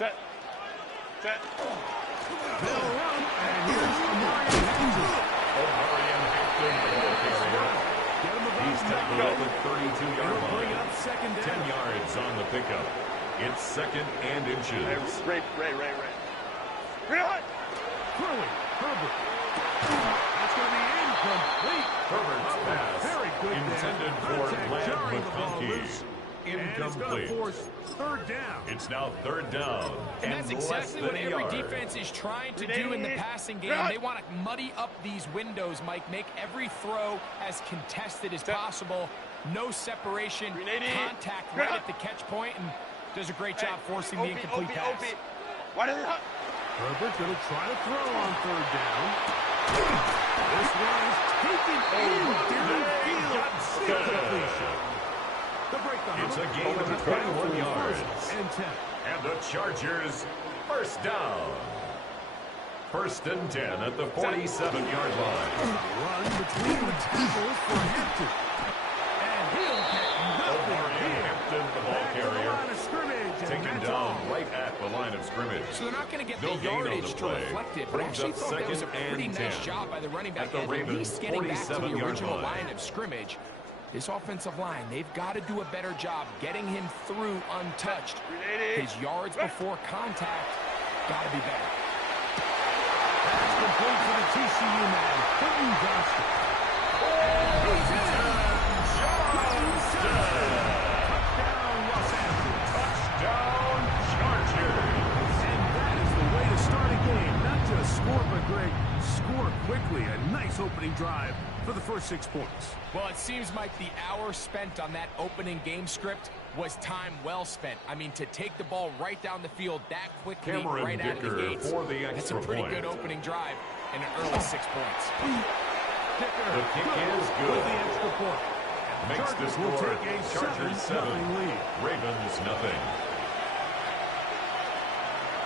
Set. Set. They'll run, and here's Omarion Hampton. Omarion Hampton, the ball carrier. He's tackled at the 32-yard line. 10 yards on the pickup. It's 2nd and inches. Ray. Throwing, Herbert. That's going to be incomplete. Herbert's pass Very good intended there. for Contact Glad jarring the ball McConkey. loose. And it's going to Incomplete. force 3rd down. It's now 3rd down. And that's exactly what every defense is trying to do in the passing game. They want to muddy up these windows, Mike. Make every throw as contested as possible. No separation, contact right at the catch point, and does a great job forcing the incomplete pass. Herbert's going to try to throw on 3rd down. This one is taken in downfield. Incompletion. It's a gain of 21 yards. And 10. And the Chargers, 1st down. 1st and 10 at the 47-yard line. Run between the tackles for Hampton. And he'll get nothing here. Hampton, the ball carrier, taken down right at the line of scrimmage. So they're not going to get No the gain on the yardage to play. reflect it, but Brings actually up thought that was a 2nd pretty and nice 10. job by the running back At the at Ravens' least getting back to the 47-yard original line. line of scrimmage. This offensive line, they've got to do a better job getting him through untouched. His yards before contact got to be better. That's complete for the TCU man, Quentin Johnston. And he's in. Touchdown, Los Angeles. Touchdown, Chargers. And that is the way to start a game. Not just score, but Greg, score quickly. A nice opening drive for the first 6 points. Well, it seems like the hour spent on that opening game script was time well spent. I mean, to take the ball right down the field that quickly, Cameron right out of the Dicker gates, for the that's a extra pretty point. good opening drive and an early 6 points. Dicker, The kick is with good. the extra point. Makes the Chargers will score take a Chargers 7, 7-0 lead. Ravens nothing.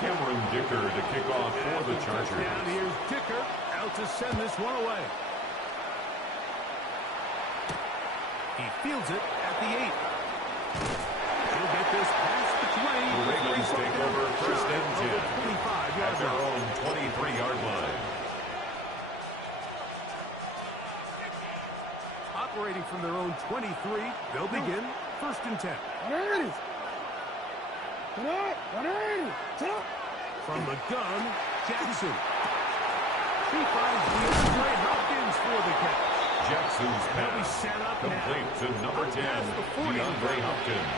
Cameron Dicker to kick off for the Chargers. Down here's Dicker out to send this one away. He fields it at the 8. He'll get this past the 20. The Ravens take over 1st and 10 25-yard at their own 23-yard line. Operating from their own 23, they'll begin 1st and 10. From the gun, Jackson. He finds DeAndre Hopkins for the catch. Jackson's They'll be pass set up complete now. to number 10, DeAndre Hopkins.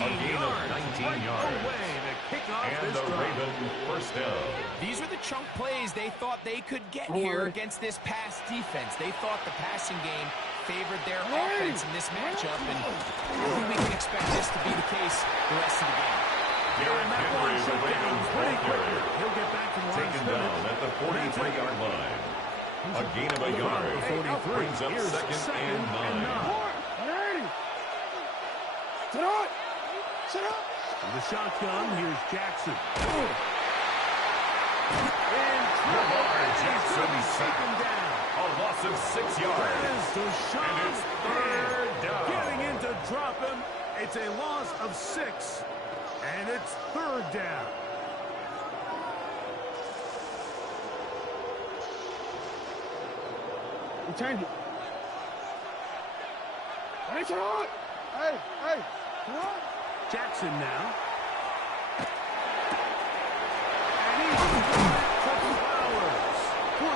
A 19 gain of yards. 19 right yards. away to kick off And this the drive. Raven 1st down. These are the chunk plays they thought they could get here against this pass defense. They thought the passing game favored their offense in this matchup, and I think we can expect this to be the case the rest of the game. Derrick Henry, the Ravens ball carrier, He'll get back to the line taken of down scrimmage. at the 43-yard line. A gain of a yard. 43. Brings up Here's 2nd and 9. From the shotgun, here's Jackson. Lamar Jackson taken down. A loss of 6 yards. And it's 3rd down. Getting in to drop him. It's a loss of 6. And it's 3rd down. We change it. Hey. Jackson now.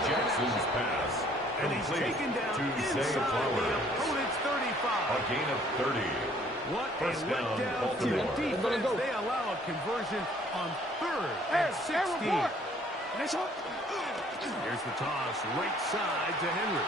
Jackson's pass And he's complete taken down to inside Zay the Flowers. opponent's 35. A gain of 30. What First a down, letdown to Baltimore. the defense. Let's go. They allow a conversion on 3rd and 16. Here's the toss, right side to Henry.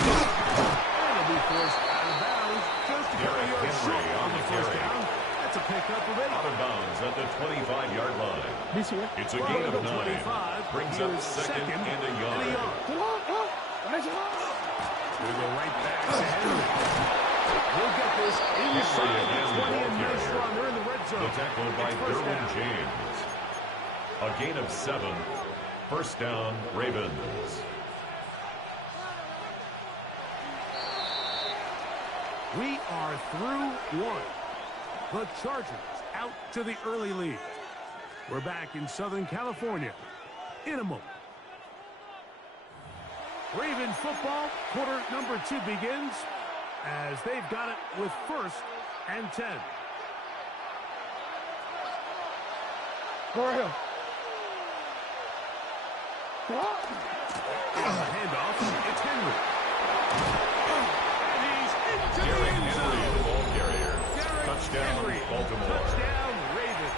And it'll be forced out of bounds. Just a couple Derrick yards Henry short on of the the first carry. down. That's a pickup of 8. Out of bounds at the 25-yard line. It's a gain of 9. 25. Brings up Here's 2nd and a yard. We'll go right back to Henry. We'll get this inside Henry the again, 20 ball and nice carrier. run. They're in the red zone. The tackle by It's first Derwin down. James. A gain of 7. First down, Ravens. We are through 1. The Chargers out to the early lead. We're back in Southern California in a moment. Raven football, quarter number 2 begins as they've got it with 1st and 10. Go ahead. Handoff, it's Henry. And he's into the end zone. Henry, the ball carrier. Touchdown, Henry. Baltimore. Touchdown, Ravens.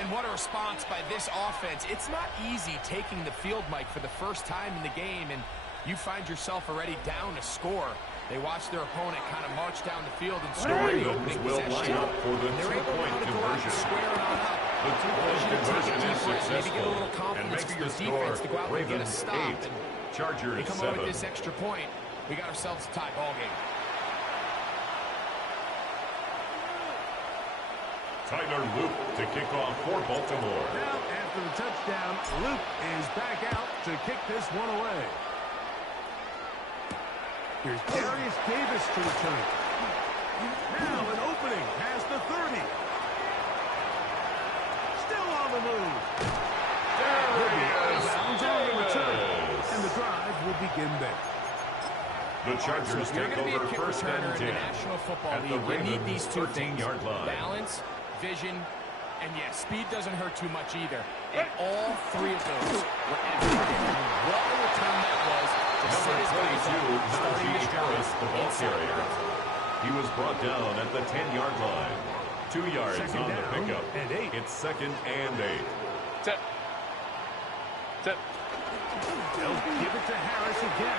And what a response by this offense. It's not easy taking the field, Mike, for the first time in the game, and you find yourself already down a score. They watch their opponent kind of march down the field and score the opening Will possession. line up for the They're able now 2-point to go out and conversion. square it on up. The 2-point conversion is Maybe get a successful little and confidence makes for your the score defense to go out and get a Ravens stop. 8, And Chargers they come 7. out with this extra point. We got ourselves a tie ball game. Tyler Luke to kick off for Baltimore. Now, after the touchdown, Luke is back out to kick this one away. Here's Darius Davis to return. Now an opening past the 30. Still on the move. And the drive will begin there. The Chargers You're take going to be a over kick 1st returner and in the 10. National Football At the League. You need Ravens' these two things. 13-yard line. Balance, vision, and yes, speed doesn't hurt too much either. And all 3 of those were evident. What a return that was to set his guys up, starting Najee this Harris, drive the ball inside the carrier. red zone. He was brought down at the 10-yard line. 2 yards Second on the down pickup. and 8. It's 2nd and 8. Set. Set. They'll give it to Harris again.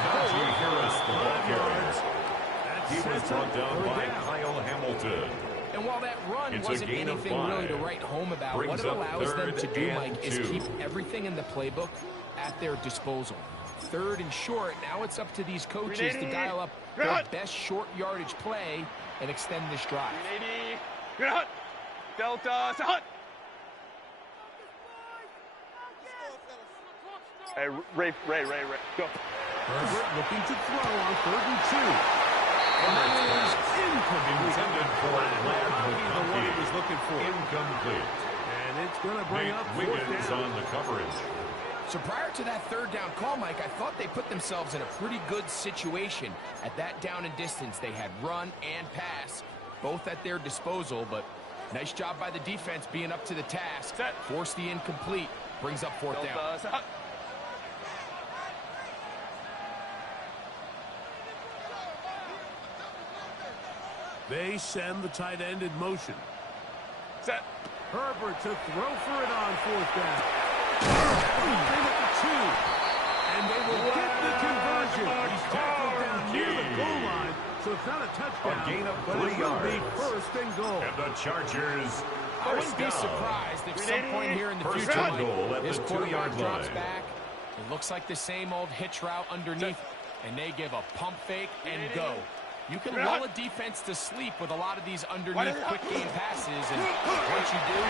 Najee Harris, the ball carrier. He was Sets up brought down 3rd by down. Kyle Hamilton. And while that run It's a wasn't gain of anything really to 5. write home about, Brings what it up allows them 3rd to do, and Mike, is 2. keep everything in the playbook at their disposal. 3rd and short, now it's up to these coaches to dial up their best short yardage play and extend this drive. 380. Delta. Hut. Hey, Ray. Go. Herbert looking to throw on 3rd and 2. And that is incomplete. Intended for Ladd The one he McConkey. was looking for. Incomplete. And it's going to bring Nate up 4th Wiggins down. on the coverage. So prior to that 3rd down call, Mike, I thought they put themselves in a pretty good situation. At that down and distance, they had run and pass, both at their disposal, but nice job by the defense being up to the task. Force the incomplete, brings up 4th down. Delta. Hut. They send the tight end in motion. Set. Herbert to throw for it on 4th down. Bring it to 2. And they will get the conversion. He's tackled down near the goal line, so it's not a touchdown. A gain of but 3 it will be yards. 1st and goal. And the Chargers I wouldn't be first down. surprised if some point here in the First future, and goal Mike, at this the quarterback 2-yard drops line. back. It looks like the same old hitch route underneath, and they give a pump fake and go. You can lull a defense to sleep with a lot of these underneath quick game passes, and once you do,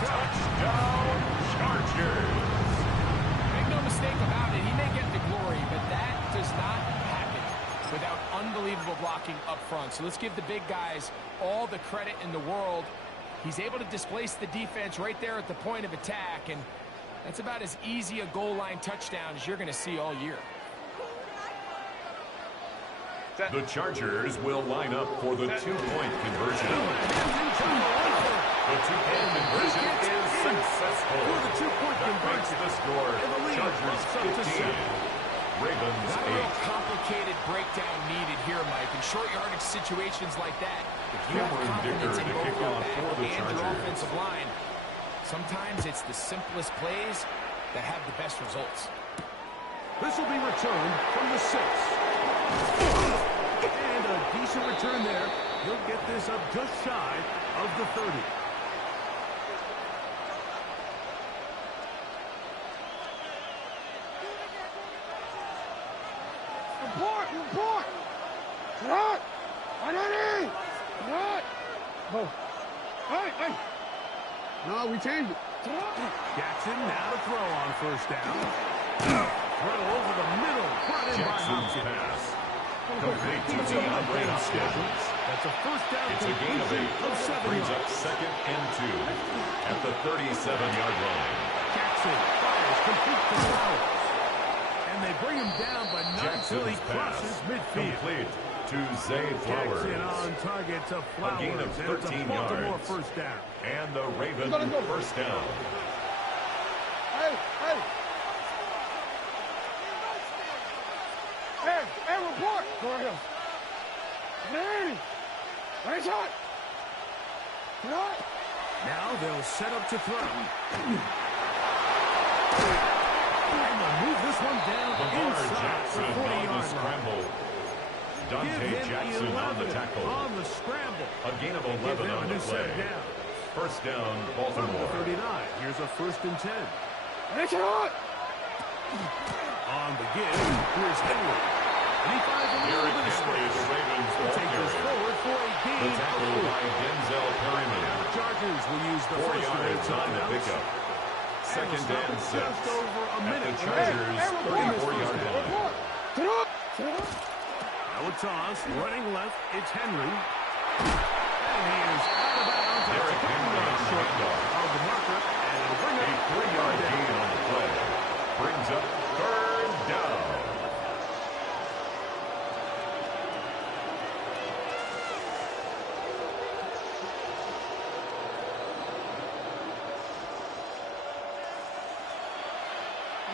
Touchdown, Chargers. make no mistake about it, he may get the glory, but that does not happen without unbelievable blocking up front. So let's give the big guys all the credit in the world. He's able to displace the defense right there at the point of attack, and that's about as easy a goal line touchdown as you're going to see all year. The Chargers will line up for the 2-point conversion. The 2-point conversion is successful. For the 2-point That makes conversion. the score And the lead Chargers bumps up to 15. 7. Ravens Not a real 8. complicated breakdown needed here, Mike. In short yardage situations like that, if you have Cameron confidence Dicker in to both kick your off back for the and your Chargers. offensive line, sometimes it's the simplest plays that have the best results. This will be returned from the 6. And a decent return there. He'll get this up just shy of the 30. Report! Run! Identity! Run! Oh. Hey! No, we changed it. Jackson now to throw on 1st down. throw over the middle. Brought in by Jackson's Hopkins. pass. Complete to DeAndre Hopkins. That's a first down It's a gain of 8. Brings up 2nd and 2 at the 37-yard line. Jackson fires complete to Flowers. And they bring him down, but not until he Jackson's crosses pass. midfield. Complete to Zay Flowers. Jackson on target to Flowers. A gain of 13 and it's a Baltimore yards. first down. And the Ravens first down. Hey, hey. Hey, report. Go ahead. Hey, nice shot. Shot. Now they'll set up to throw. And they'll move this one down Lamar inside Jackson the on the 40-yard line. scramble. Give Dante him Jackson 11 on the tackle. on the scramble. A gain of Give 11 him on a the new set play. of downs. First down, From the Baltimore. 39. Here's a 1st and 10. Nice shot. On the give, here's Henry. And he finds a little Derrick bit of Henry, space. the Ravens He'll ball take this carrier. forward for a The gain of tackle 4. by Denzel Perryman. Chargers will use the 4 first of their yards on the timeouts. pickup. Second and 6 Just over a at minute. the Chargers' 34-yard line. Sit up. Sit up. Now a toss, running left, it's Henry. And he is out of bounds. Derrick Henry on the handoff. Of the marker, and it'll bring A up 3-yard down. gain on the play. Brings up 3rd down.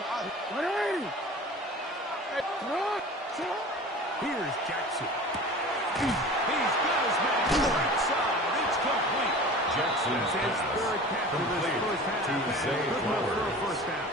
Hey. Hey, run. Sit up. Here's Jackson. He's got his man right side. It's complete. Jackson's That's his pass. third catch of this Complete first half. to Zay Good enough for a Flowers. first down.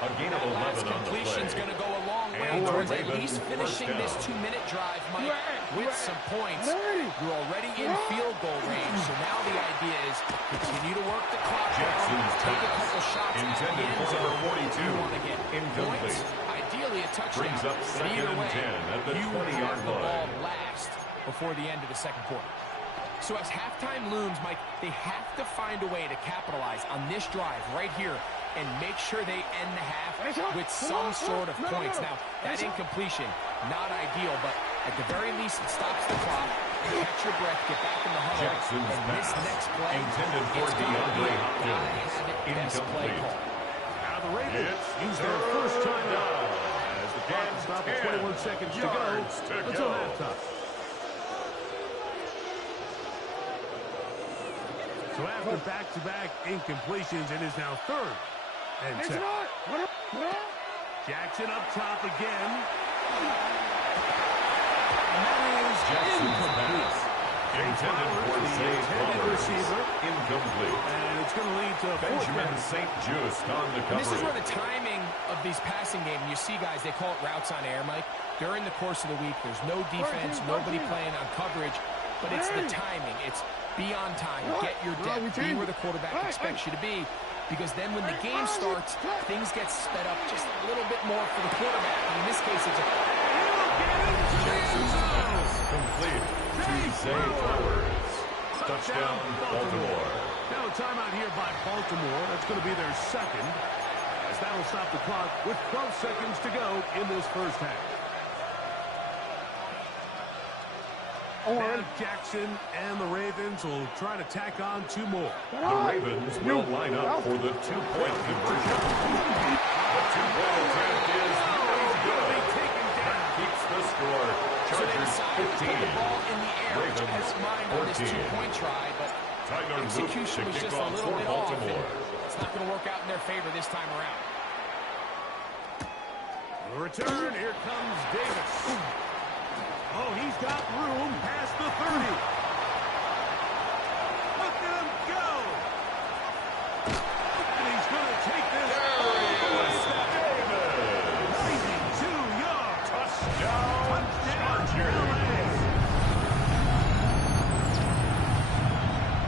A gain of That 11 last on the completion's play. going to go a long way And the towards at Ravens least finishing first this down. 2-minute drive, Mike, with some points. Hey. You're already in field goal range, so now the idea is continue to work the clock down, Jackson's take a pass. couple shots at the Intended end for zone. number 42. You want to get Incomplete. points, ideally a touchdown. Brings up But 2nd either and way, 10 at the you 20-yard have the ball line. last before the end of the second quarter. So as halftime looms, Mike, they have to find a way to capitalize on this drive right here and make sure they end the half with some sort of points. Now, that incompletion, not ideal, but at the very least, it stops the clock. Catch your breath, get back in the huddle. Jackson's And this pass. next play, Intended for it's gonna DeAndre be a Hopkins. best play Incomplete. call. Now the Ravens It's use their first time down. As the clock is stopped at 21 seconds to go yards to until go. halftime. So after back-to-back incompletions, it is now 3rd and It's 10. not. What up? Jackson up top again. And that is Jackson's incomplete. pass. Intended for The Zay intended Flowers. receiver. Incomplete. And it's going to lead to a 4th Benjamin down. St. Just on the And this is where coverage. the timing of these passing games, you see guys, they call it routes on air, Mike. During the course of the week, there's no defense, nobody playing on coverage, but it's the timing. It's be on time, get your depth, be where the quarterback expects you to be, because then when the game starts, things get sped up just a little bit more for the quarterback. And in this case, it's a... Jackson's pass. Complete to Zay Flowers. Touchdown, Baltimore. Now a timeout here by Baltimore. That's going to be their 2nd. As that will stop the clock with 12 seconds to go in this first half. Now Jackson and the Ravens will try to tack on 2 more. The Ravens will line up for the 2-point conversion. The 2-point attempt is no good. That keeps the score. So they Chargers decided to 15. put the ball in the air, which Ravens has mind on this 14. 2-point try, but Tyler Luke execution to was kick just a off little for bit off, Baltimore. and it's not going to work out in their favor this time around. The return, here comes Davis. Oh, he's got room past the 30. Look at him go. And he's going to take this. Davis. 92 yards. Touchdown, Chargers.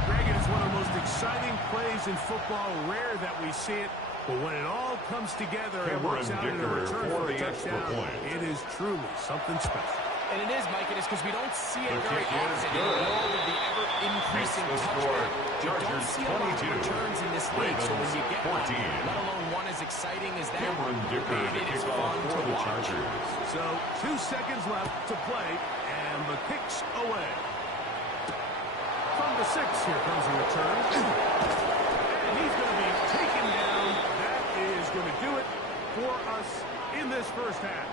Greg, it's one of the most exciting plays in football. Rare that we see it. But when it all comes together and Cameron works out in a Dicker return for for a the extra touchdown, point. it is truly something special. And it is, Mike. It is because we don't see it The very kick is often in the good. world of the ever-increasing Makes the touchback. score. We don't Chargers see a lot of 22. returns in this league, so when you get 14. one, let alone one as exciting as that, Cameron Dicker man, to it is kick off fun to for the watch. Chargers. So 2 seconds left to play, and the kick's away. From the 6, here comes a return. And he's going to be taken down. That is going to do it for us in this first half.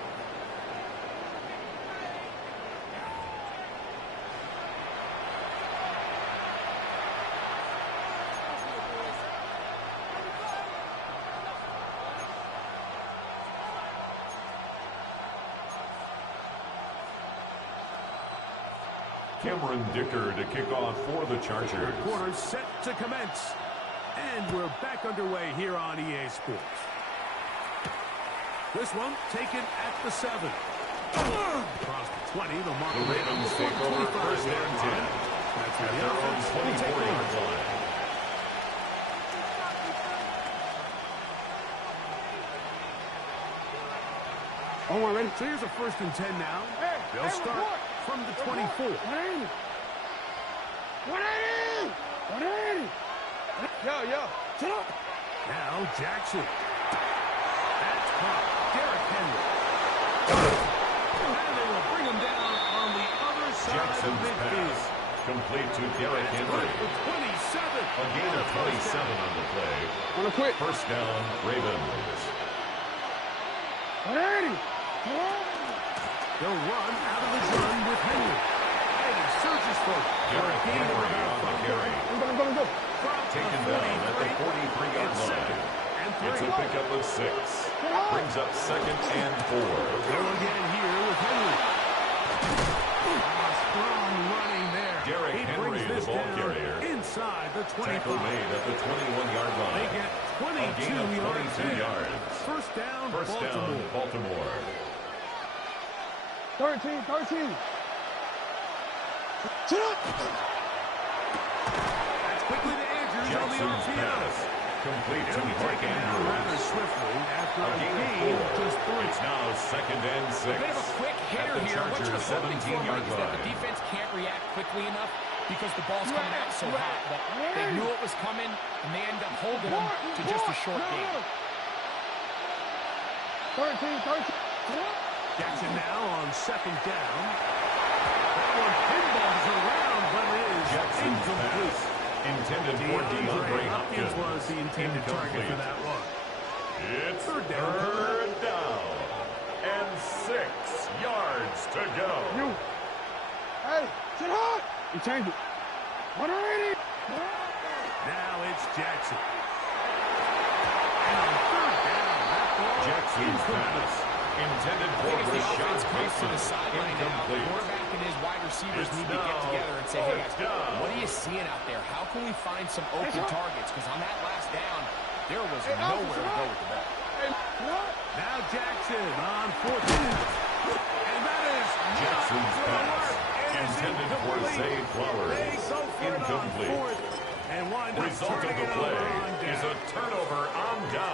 Cameron Dicker to kick off for the Chargers. Quarter set to commence. And we're back underway here on EA Sports. This one taken at the 7. Across the 20, the mark. The Ravens take over first and 10. That's At their own 24-yard line. On one, ready? So here's a first and 10 now. Hey, They'll hey, start report. from the 24. 180. 180. 180. Yo. Sit up. Now Jackson. That's caught. Derrick Henry. And they will bring him down on the other side Jackson's of midfield. pass. Complete to Derrick Henry. For 27. A gain of 27 on the play. Wanna quit? First down, Ravens. 180. They'll run out of the gun with Henry. And he surges forward for a Derrick gain of Henry about on the 5. carry. I'm going. Taken down at the 43-yard It's second line. and It's a 3. pickup of 6. Brings up second and 4. Go again here with Henry. Strong running there. Derrick He Henry, brings the this ball down carrier. inside the 25. Tackle made at the 21-yard They line. get A gain of 22 22 yards. First down, First Baltimore. down, Baltimore. 13. Sit up. That's quickly to Andrews on the Jackson's RPO. pass. Complete to He'll be Mark taken down rather Andrews. swiftly after A a gain gain of of 4. just 3. It's now second and 6. They have a quick hitter At the here. What you're Chargers' hoping for, 17-yard Mike, is that the line. defense can't react quickly enough because the ball's coming out so hot. But they knew it was coming, and they end up holding them to just a short gain. 13. Jackson now on second down. That one pinballs around, but it is Jackson's incomplete. pass. Intended for DeAndre Hopkins. was the intended target for Incomplete. that run. It's Third down. third down. And 6 yards to go. You. Hey, sit hot. You change it. 180. Now it's Jackson. And on third down, that ball Jackson's incomplete. pass. Intended I for think as the Rashad offense comes to the Bateman. sideline now, the Incomplete. quarterback and his wide receivers It's need to get now together and say, hey, guys, fourth down. what are you seeing out there? How can we find some open targets? Because on that last down, there was Hey, nowhere to Alfred, go with the ball. Hey, what? Now Jackson on fourth down. And that is Jackson's not going to pass. work. It is Intended for incomplete. Zay Flowers. They go for it on Incomplete. fourth and wind up Result of turning the it play over on is down. a turnover on down.